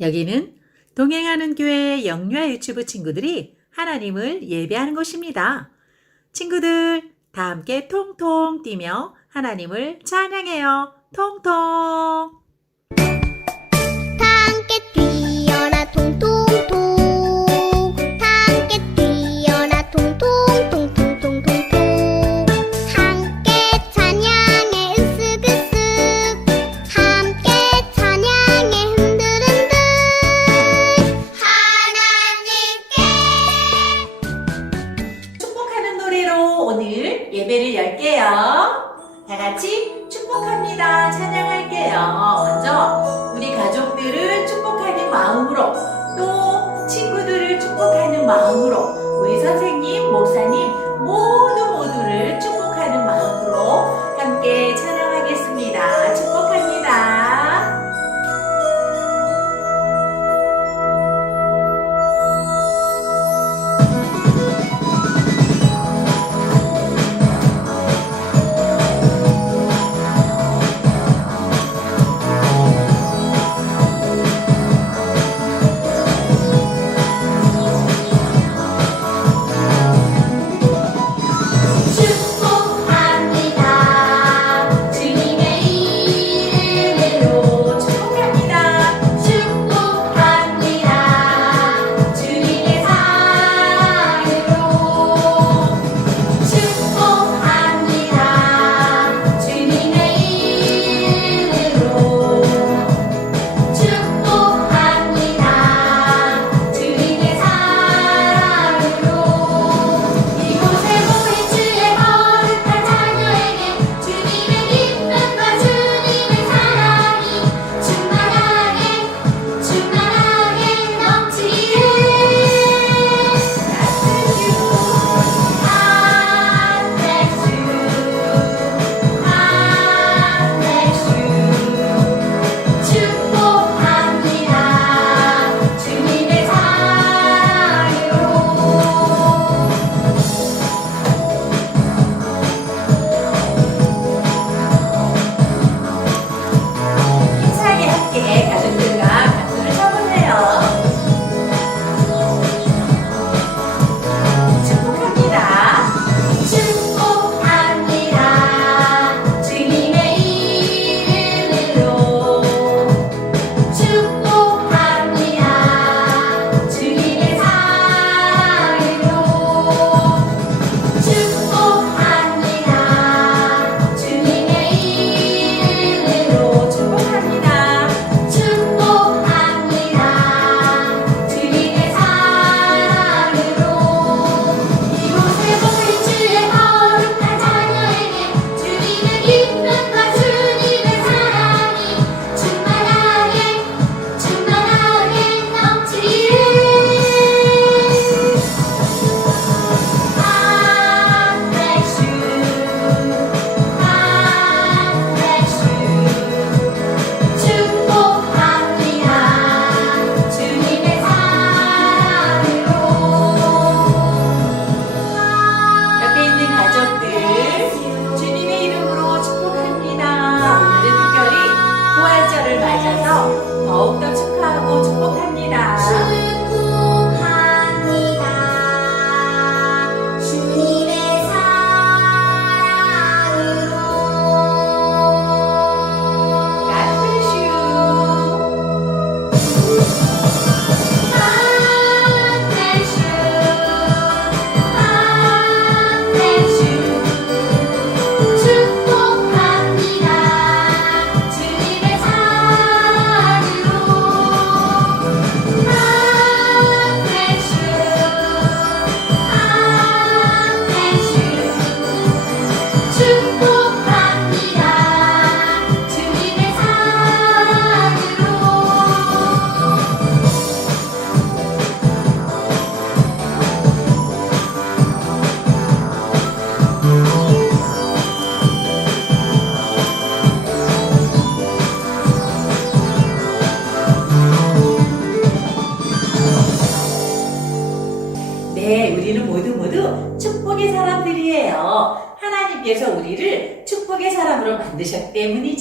여기는 동행하는 교회 영유아 유튜브 친구들이 하나님을 예배하는 곳입니다. 친구들 다 함께 통통 뛰며 하나님을 찬양해요. 통통!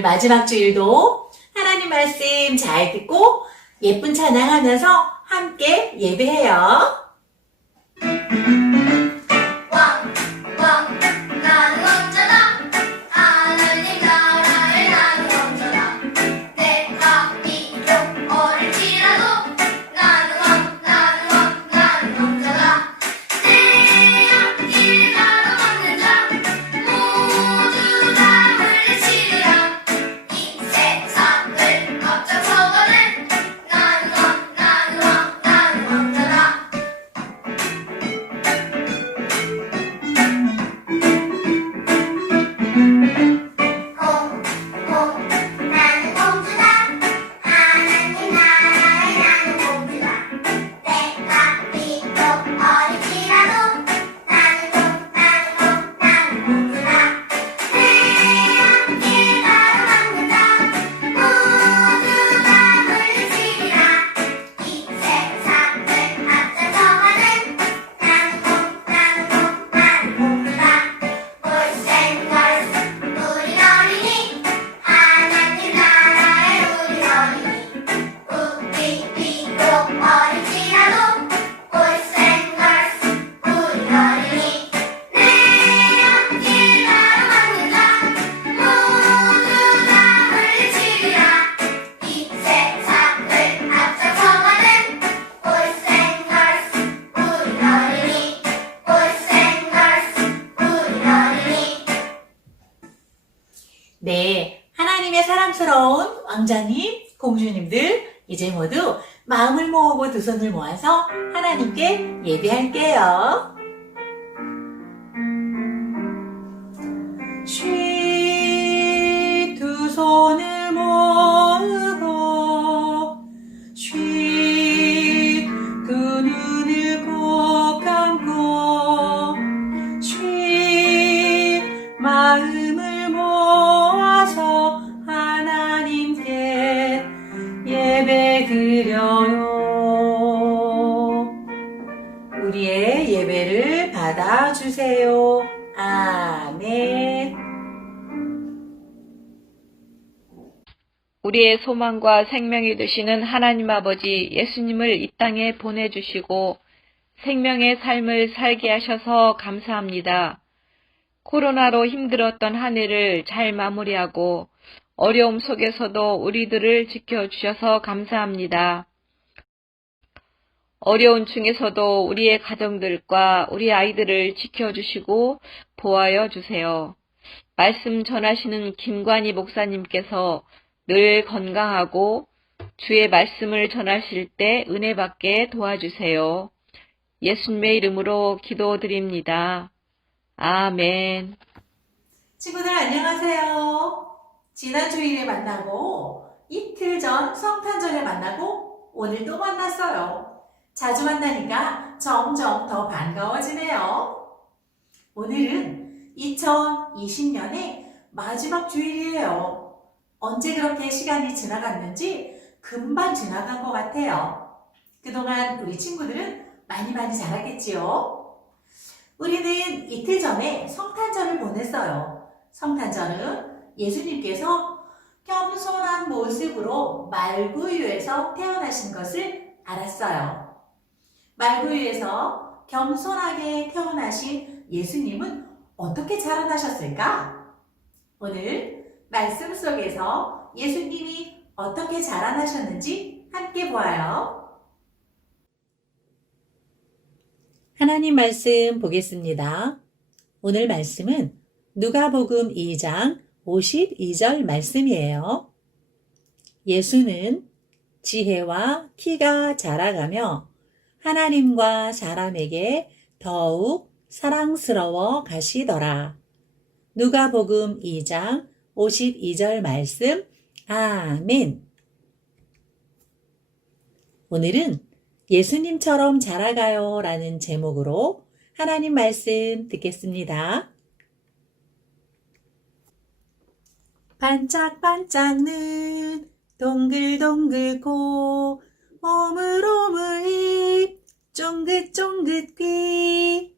오늘 마지막 주일도 하나님 말씀 잘 듣고 예쁜 찬양하면서 함께 예배해요. 우리의 소망과 생명이 되시는 하나님 아버지 예수님을 이 땅에 보내주시고 생명의 삶을 살게 하셔서 감사합니다. 코로나로 힘들었던 한 해를 잘 마무리하고 어려움 속에서도 우리들을 지켜주셔서 감사합니다. 어려운 중에서도 우리의 가정들과 우리 아이들을 지켜주시고 보호하여 주세요. 말씀 전하시는 김관희 목사님께서 늘 건강하고 주의 말씀을 전하실 때 은혜 받게 도와주세요. 예수님의 이름으로 기도드립니다. 아멘. 친구들 안녕하세요. 지난 주일에 만나고 이틀 전 성탄절에 만나고 오늘 또 만났어요. 자주 만나니까 점점 더 반가워지네요. 오늘은 2020년의 마지막 주일이에요. 언제 그렇게 시간이 지나갔는지 금방 지나간 것 같아요. 그동안 우리 친구들은 많이 많이 자랐겠지요? 우리는 이틀 전에 성탄절을 보냈어요. 성탄절은 예수님께서 겸손한 모습으로 말구유에서 태어나신 것을 알았어요. 말구유에서 겸손하게 태어나신 예수님은 어떻게 자라나셨을까? 오늘 말씀 속에서 예수님이 어떻게 자라나셨는지 함께 보아요. 하나님 말씀 보겠습니다. 오늘 말씀은 누가복음 2장 52절 말씀이에요. 예수는 지혜와 키가 자라가며 하나님과 사람에게 더욱 사랑스러워 가시더라. 누가복음 2장 52절 말씀. 아멘. 오늘은 예수님처럼 자라가요 라는 제목으로 하나님 말씀 듣겠습니다. 반짝반짝는 동글동글 코, 오물오물 입, 쫑긋쫑긋 귀.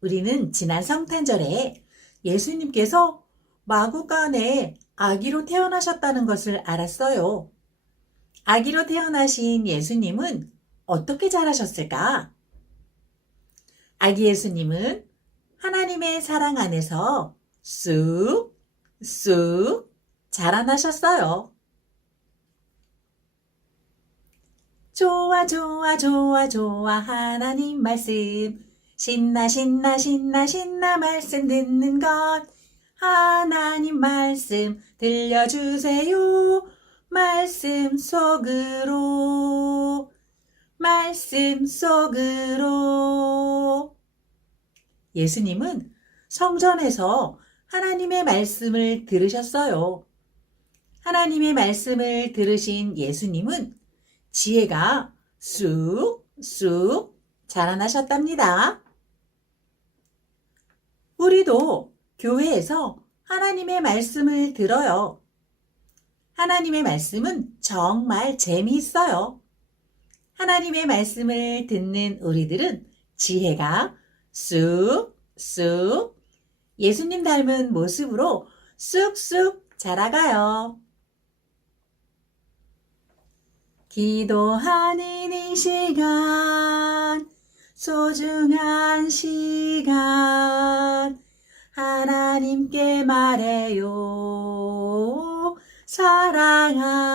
우리는 지난 성탄절에 예수님께서 마구간에 아기로 태어나셨다는 것을 알았어요. 아기로 태어나신 예수님은 어떻게 자라셨을까? 아기 예수님은 하나님의 사랑 안에서 쑥, 쑥 자라나셨어요. 좋아, 좋아, 좋아, 좋아, 하나님 말씀. 신나, 신나, 신나, 신나, 말씀 듣는 것. 하나님 말씀 들려주세요. 말씀 속으로. 말씀 속으로. 예수님은 성전에서 하나님의 말씀을 들으셨어요. 하나님의 말씀을 들으신 예수님은 지혜가 쑥쑥 자라나셨답니다. 우리도 교회에서 하나님의 말씀을 들어요. 하나님의 말씀은 정말 재미있어요. 하나님의 말씀을 듣는 우리들은 지혜가 쑥쑥 예수님 닮은 모습으로 쑥쑥 자라가요. 기도하는 이 시간, 소중한 시간, 하나님께 말해요. 사랑한다고.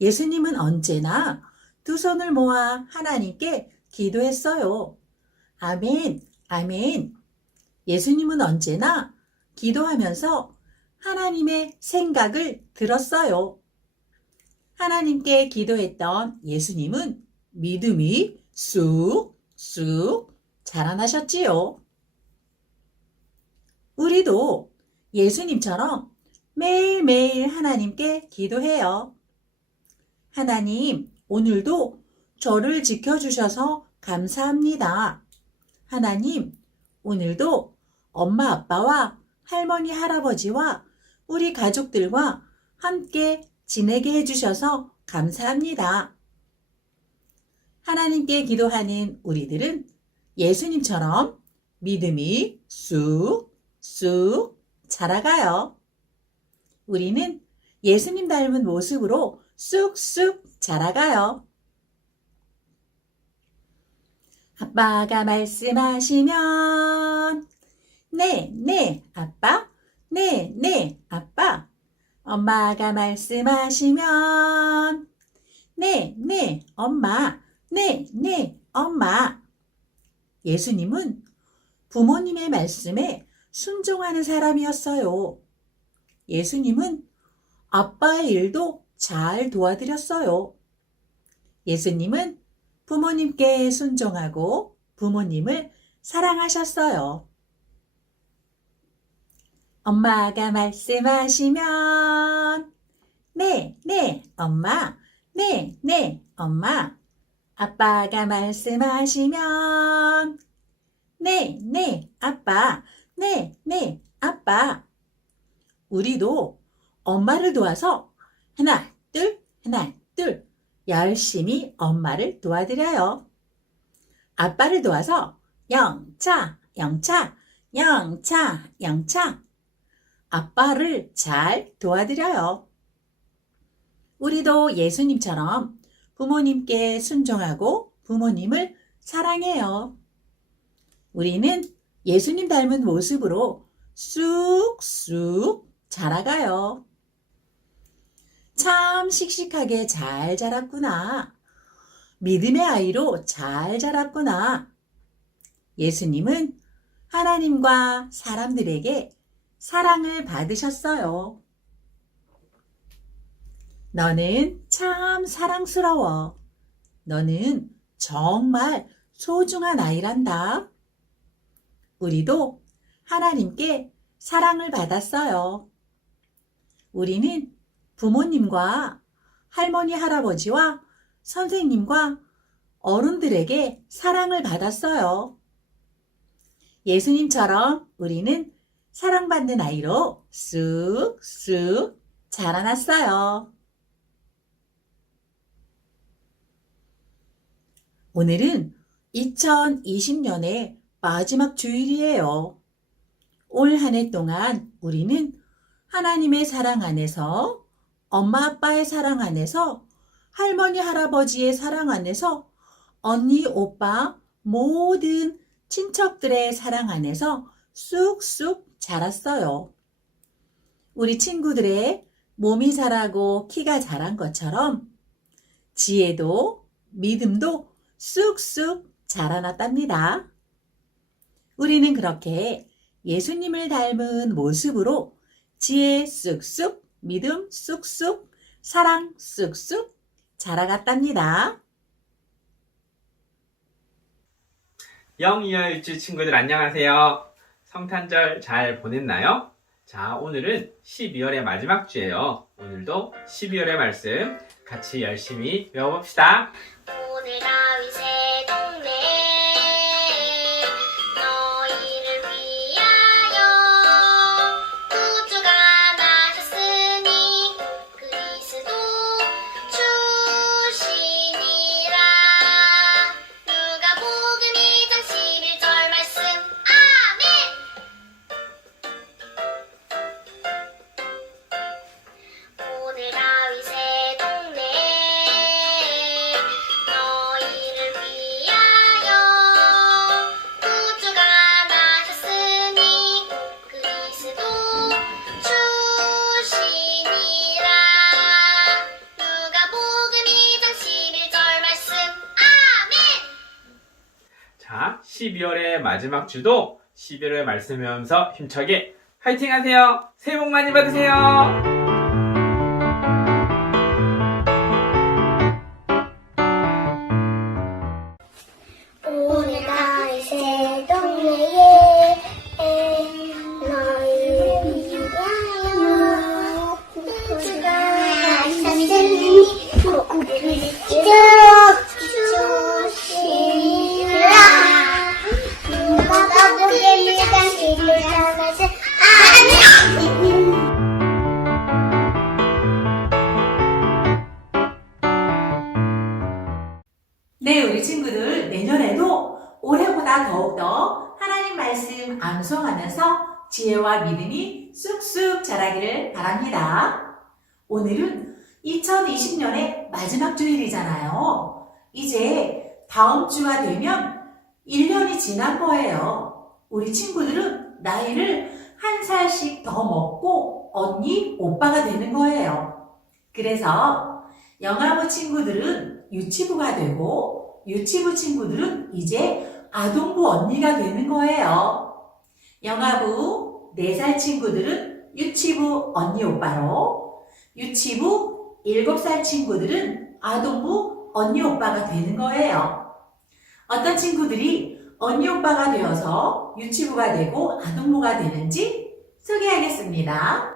예수님은 언제나 두 손을 모아 하나님께 기도했어요. 아멘, 아멘. 예수님은 언제나 기도하면서 하나님의 생각을 들었어요. 하나님께 기도했던 예수님은 믿음이 쑥 쑥 자라나셨지요. 우리도 예수님처럼 매일매일 하나님께 기도해요. 하나님, 오늘도 저를 지켜주셔서 감사합니다. 하나님, 오늘도 엄마 아빠와 할머니 할아버지와 우리 가족들과 함께 지내게 해주셔서 감사합니다. 하나님께 기도하는 우리들은 예수님처럼 믿음이 쑥쑥 자라가요. 우리는 예수님 닮은 모습으로 쑥쑥 자라가요. 아빠가 말씀하시면 네, 네, 아빠. 네, 네, 아빠. 엄마가 말씀하시면 네, 네, 엄마. 네, 네, 엄마. 예수님은 부모님의 말씀에 순종하는 사람이었어요. 예수님은 아빠의 일도 잘 도와드렸어요. 예수님은 부모님께 순종하고 부모님을 사랑하셨어요. 엄마가 말씀하시면 네, 네, 엄마. 네, 네, 엄마. 아빠가 말씀하시면 네, 네, 아빠. 네, 네, 아빠. 우리도 엄마를 도와서 하나, 둘, 하나, 둘 열심히 엄마를 도와드려요. 아빠를 도와서 영차, 영차, 영차, 영차. 아빠를 잘 도와드려요. 우리도 예수님처럼 부모님께 순종하고 부모님을 사랑해요. 우리는 예수님 닮은 모습으로 쑥쑥 자라가요. 참 씩씩하게 잘 자랐구나. 믿음의 아이로 잘 자랐구나. 예수님은 하나님과 사람들에게 사랑을 받으셨어요. 너는 참 사랑스러워. 너는 정말 소중한 아이란다. 우리도 하나님께 사랑을 받았어요. 우리는 부모님과 할머니, 할아버지와 선생님과 어른들에게 사랑을 받았어요. 예수님처럼 우리는 사랑받는 아이로 쑥쑥 자라났어요. 오늘은 2020년의 마지막 주일이에요. 올 한 해 동안 우리는 하나님의 사랑 안에서, 엄마 아빠의 사랑 안에서, 할머니 할아버지의 사랑 안에서, 언니 오빠 모든 친척들의 사랑 안에서 쑥쑥 자랐어요. 우리 친구들의 몸이 자라고 키가 자란 것처럼 지혜도 믿음도 쑥쑥 자라났답니다. 우리는 그렇게 예수님을 닮은 모습으로 지혜 쑥쑥, 믿음 쑥쑥, 사랑 쑥쑥 자라갔답니다. 영이어일주 친구들 안녕하세요. 성탄절 잘 보냈나요? 자, 오늘은 12월의 마지막 주예요. 오늘도 12월의 말씀 같이 열심히 배워봅시다. 오늘 다 마지막 주도 11월의 말씀 배우면서 힘차게 화이팅 하세요. 새해 복 많이 받으세요. 오 되면 1년이 지난 거예요. 우리 친구들은 나이를 한 살씩 더 먹고 언니, 오빠가 되는 거예요. 그래서 영아부 친구들은 유치부가 되고 유치부 친구들은 이제 아동부 언니가 되는 거예요. 영아부 4살 친구들은 유치부 언니 오빠로 유치부 7살 친구들은 아동부 언니 오빠가 되는 거예요. 어떤 친구들이 언니 오빠가 되어서 유치부가 되고 아동부가 되는지 소개하겠습니다.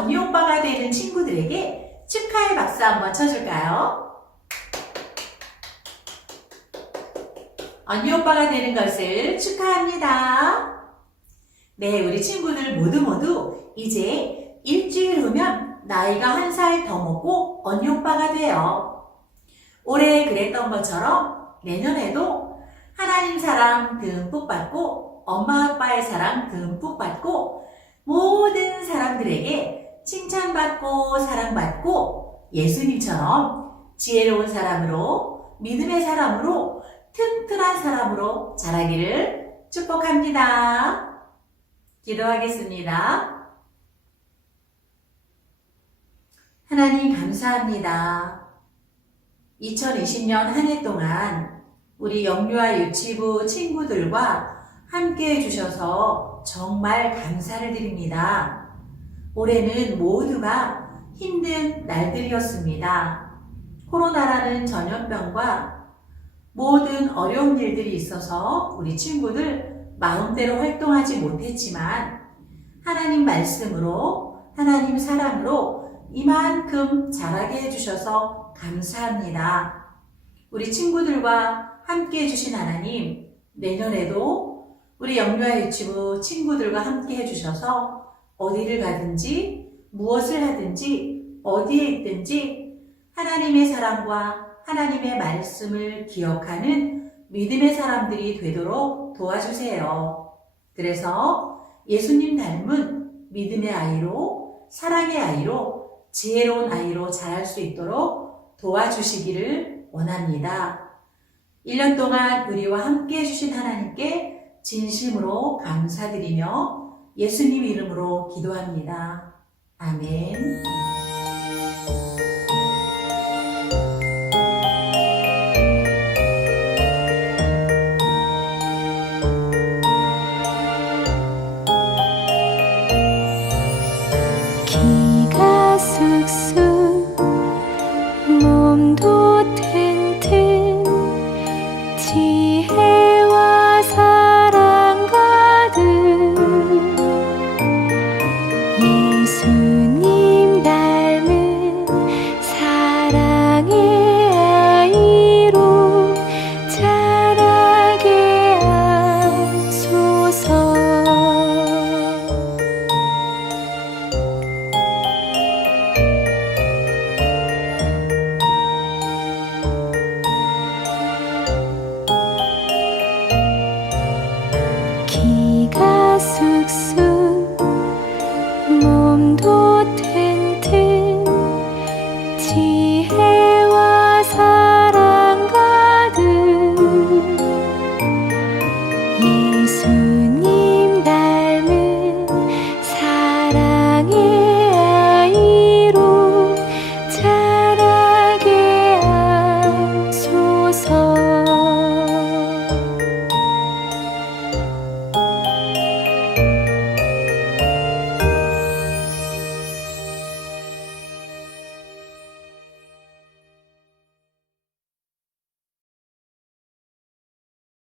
언니 오빠가 되는 친구들에게 축하의 박수 한번 쳐줄까요? 언니 오빠가 되는 것을 축하합니다. 네, 우리 친구들 모두 모두 이제 일주일 후면 나이가 한 살 더 먹고 언니 오빠가 돼요. 올해 그랬던 것처럼 내년에도 하나님 사랑 듬뿍 받고 엄마 아빠의 사랑 듬뿍 받고 모든 사람들에게 칭찬받고 사랑받고 예수님처럼 지혜로운 사람으로 믿음의 사람으로 튼튼한 사람으로 자라기를 축복합니다. 기도하겠습니다. 하나님 감사합니다. 2020년 한 해 동안 우리 영유아 유치부 친구들과 함께 해주셔서 정말 감사를 드립니다. 올해는 모두가 힘든 날들이었습니다. 코로나라는 전염병과 모든 어려운 일들이 있어서 우리 친구들 마음대로 활동하지 못했지만 하나님 말씀으로 하나님 사랑으로 이만큼 자라게 해주셔서 감사합니다. 우리 친구들과 함께 해주신 하나님, 내년에도 우리 영유아 유치부 친구들과 함께 해주셔서 어디를 가든지 무엇을 하든지 어디에 있든지 하나님의 사랑과 하나님의 말씀을 기억하는 믿음의 사람들이 되도록 도와주세요. 그래서 예수님 닮은 믿음의 아이로 사랑의 아이로 지혜로운 아이로 자랄 수 있도록 도와주시기를 원합니다. 1년 동안 우리와 함께 해주신 하나님께 진심으로 감사드리며 예수님 이름으로 기도합니다. 아멘. success.